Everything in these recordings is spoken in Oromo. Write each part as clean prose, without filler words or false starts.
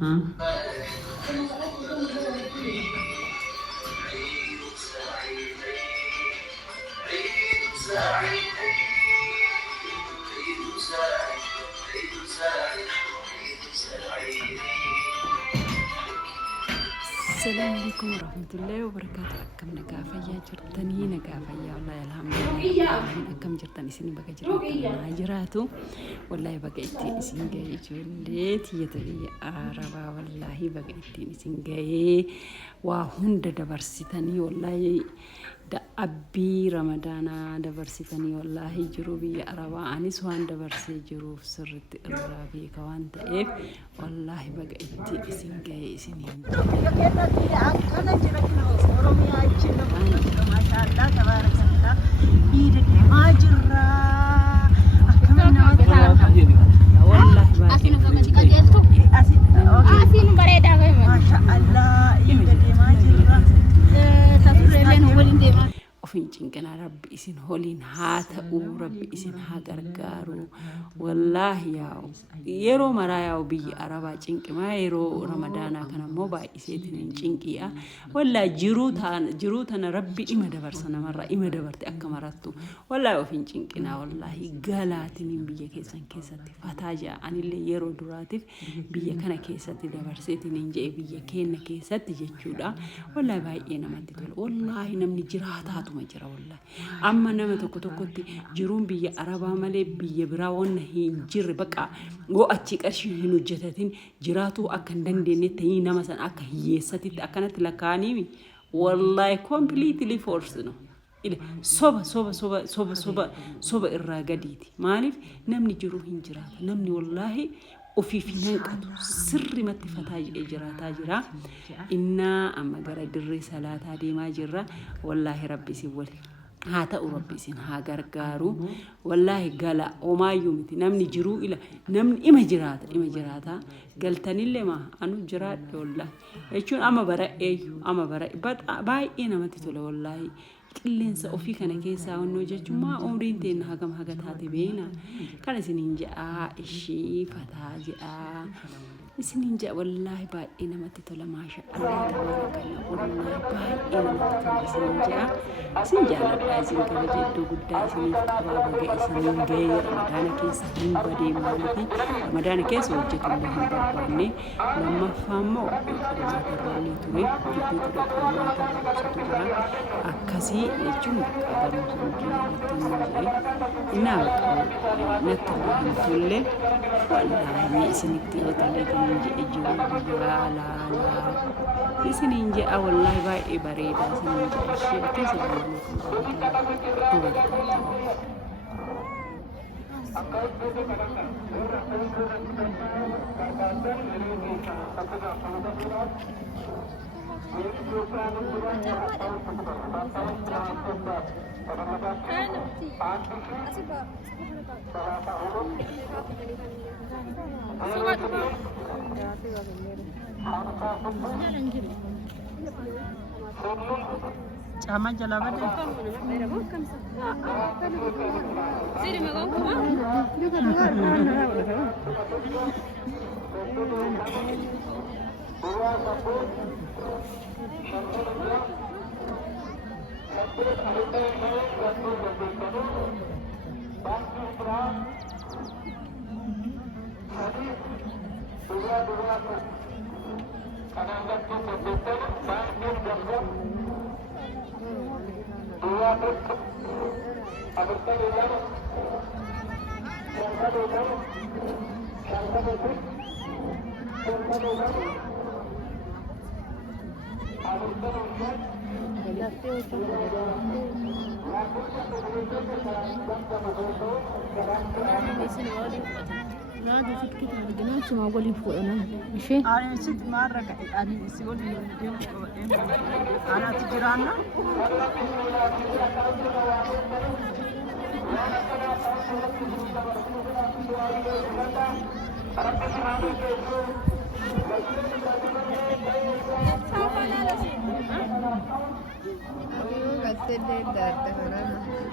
ها السلام عليكم ورحمة الله وبركاته. أكم نقافة يا جرتني نقافة يا والله الحمد لله. أكم جرتني سني بقى جرتني هاجراتو والله بقى إتي سنجاي جوليت يتبي عربا والله بقى إتي سنجاي وهند دبرستني والله da abbii ramadaanaa dabarsitanii wallaahi jiru biyya arabaa anis waan dabarsee jiruuf sirritti irraa beeka waan ta'eef wallaahi baga itti isin ga'ee isiniin akkana jira oromiyaa jira maashaallah tabaarakallah dhiira deemaa jirra akkana nama wallaahi baay'ee asiin bareedaa maashaallah dhiira deemaa jirra ofin cinkana rabbi isin holin haa ta'u rabbi isin haa gargaaru wallaahi yaa'u yeroo maraa yaa'u biyyi arabaa cinqimaa yeroo ramadaanaa kana immoo baay'iseetiin cinqi'a wallaahi jiruu tana rabbi ima dabarsa namarraa ima dabarte akka marattu wallaahi ofin cinqinaa wallaahi galaatiin biyya keessan keessatti fataa ja'a anillee yeroo duraatiif biyya kana keessatti dabarseetiin je'e biyya keenya keessatti jechuudha wallaahi baay'ee namatti tola wallaahi namni jiraataa jira wallahi amma nama tokkotti jiruun biyya arabaa malee biyya biraa wanna hin jirre baqa go achi qarshii hin hojjetatin jiraatu akka hin dandeenye ta'ii nama san akka hiyyeessatitti akkanatti lakkaa'anii wallahi completely forced no ile soba irraa gadiiti maaliif namni jiruu hin jiraata namni wallahi وفي ننقط سر ما تفتاج إجراءات جرا إن أما جرى دري صلاة هذه ما جرى والله ربي سيول هاتا ربي سين هاجر جارو والله قال وما يومتي نمني جرو إلى نمني إما جراتا قلتني اللي ما أنا جرات والله يشون أما برا بات باي إنا ما تطلع والله كلين سأوفي كنا كيسا ونوجة ما عمرين تين هاجم هاجت هاتي بينا كان سنين جاء إشي فتاجي سنين جاء والله باي إنا ما تطلع ما شاء الله تبارك الله والله باي إنا ما تطلع سنين جاء لازم كذا جدو قد سنين فقرا بقى سنين غير رمضان كيس سنين بدي مالتي رمضان كيس وجهت الله برباني لما فهموا رمضان تري جبت رمضان أكاسي يجون كذا مسلمين نتنجي إنها نتنجي كله والله سنكتي وتلاتين نجي لا سنينجي والله باي بريدة سنينجي الشيء تسلم Chama jala bade. Siri mago kuma. لا ده ست كده الجنات ما اقول فوق انا ماشي انا ست مره يعني سيقول لي انا تجرانا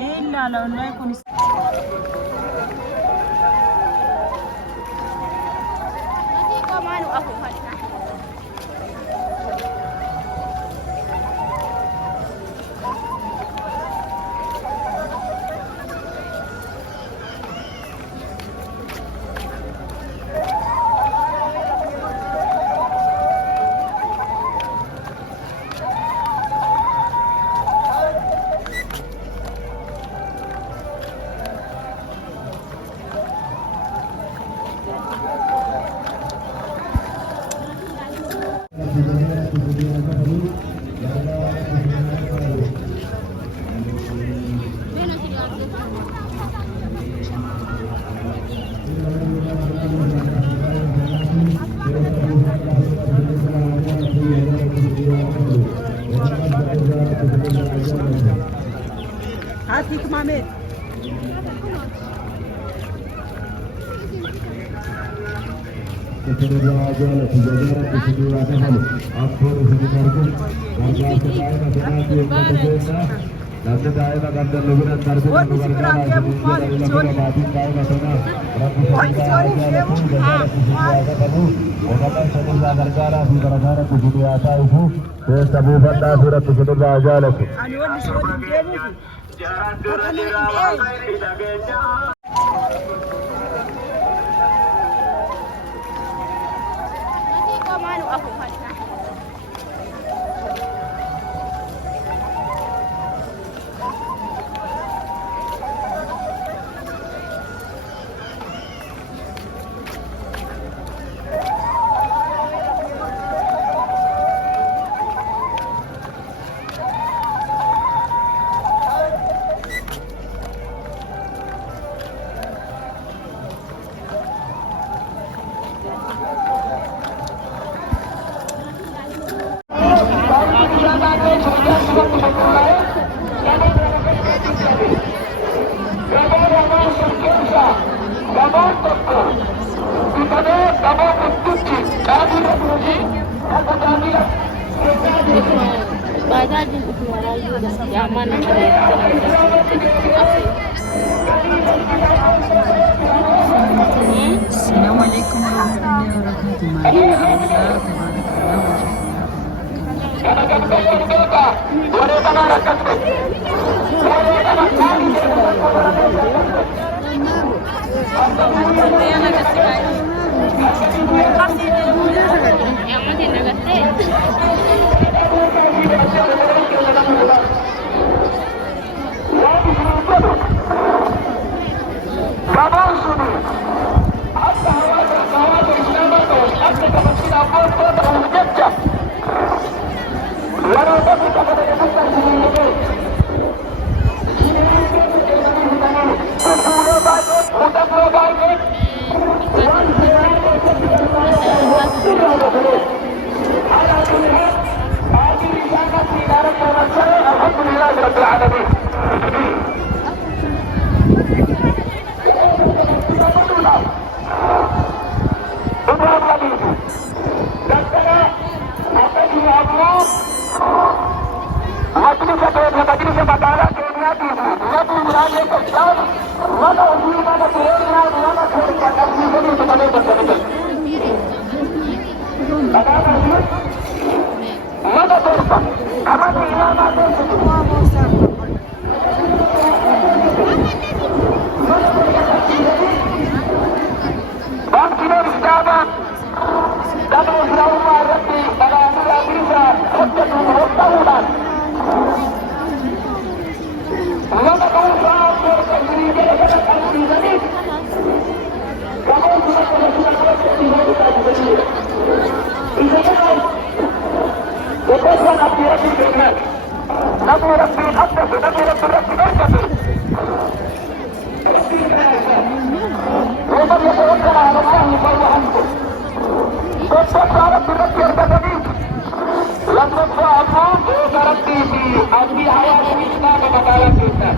إلا لو لا يكون أعطيك مامي Keseluruhan aja sejajaran keseluruhan hal akhir sekitarku warga sekaya nasional yang berbeda dan sekaya akan terlebihan terjun mengeluarkan Indonesia dari lembaga mati kaya nasional rakyat sejajaran aja lepas sejajaran keseluruhan kamu orang seluruh negara di negara keseluruhan itu sesuatu benda surat keseluruhan aja lepas. Assalamualaikum warahmatullahi wabarakatuh. Masya Langsung ke aku, berarti di Adi Hawa Wisma Kebakaran Desa.